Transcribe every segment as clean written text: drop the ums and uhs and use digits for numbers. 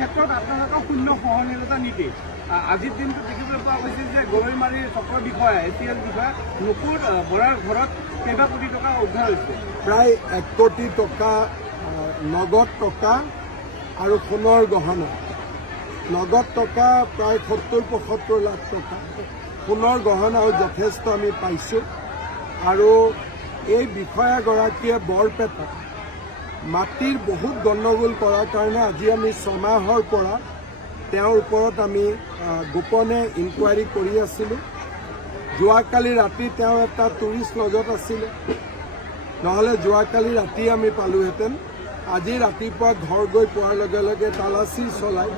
ক্ষেত্ৰত আপোনালোকৰ শূন্য সহনীয়তা নীতি আজিৰ দিনটো দেখিবলৈ পোৱা গৈছে যে গৰৈমাৰীৰ চক্ৰ বিষয়া ACL বিষয়া নুপুৰ বৰাৰ ঘৰত কেইবা কোটি টকা উদ্ধাৰ হৈছে। প্ৰায় 1 কোটি টকা নগদ টকা আৰু সোণৰ গহনা। নগদ টকা প্ৰায় 70-75 লাখ টকা, সোণৰ গহনাও যথেষ্ট আমি পাইছোঁ। আৰু এই বিষয়াগৰাকীয়ে বৰপেটাত মাটিৰ বহুত গণ্ডগোল কৰাৰ কাৰণে আজি আমি 6 মাহৰ পৰা তেওঁৰ ওপৰত আমি গোপনে ইনকুৱাৰী কৰি আছিলোঁ। যোৱাকালি ৰাতি তেওঁ এটা টুৰিষ্ট লজত আছিলে, নহ'লে যোৱাকালি ৰাতি আমি পালোহেঁতেন। আজি ৰাতিপুৱা ঘৰ গৈ পোৱাৰ লগে লগে তালাচী চলাই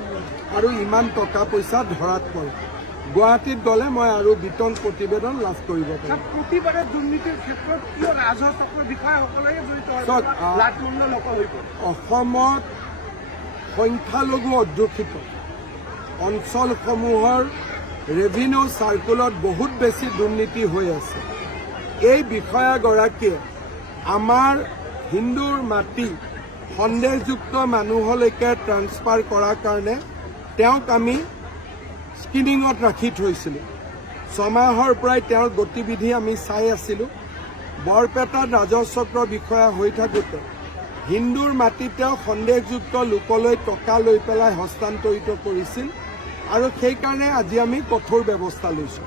আৰু ইমান টকা পইচা ধৰাত পৰে। গুৱাহাটীত গ'লে মই আৰু বিতং প্ৰতিবেদন লাভ কৰিব পাৰিম। প্ৰতিবাৰে দুৰ্নীতিৰ ক্ষেত্ৰত কিয় ৰাজহ চক্ৰৰ বিষয়াসকলে জড়িত অসমত সংখ্যালঘু অধ্যুষিত অঞ্চলসমূহৰ ৰেভিনিউ চাৰ্কুলত বহুত বেছি দুৰ্নীতি হৈ আছে। এই বিষয়াগৰাকীয়ে আমাৰ হিন্দুৰ মাটি সন্দেহযুক্ত মানুহলৈকে ট্ৰান্সফাৰ কৰাৰ কাৰণে তেওঁক আমি স্ক্ৰিনিঙত ৰাখি থৈছিলোঁ। 6 মাহৰ পৰাই তেওঁৰ গতিবিধি আমি চাই আছিলোঁ। বৰপেটাত ৰাজহ চক্ৰ বিষয়া হৈ থাকোঁতে হিন্দুৰ মাটি তেওঁ সন্দেহযুক্ত লোকলৈ টকা লৈ পেলাই হস্তান্তৰিত কৰিছিল আৰু সেইকাৰণে আজি আমি কঠোৰ ব্যৱস্থা লৈছোঁ।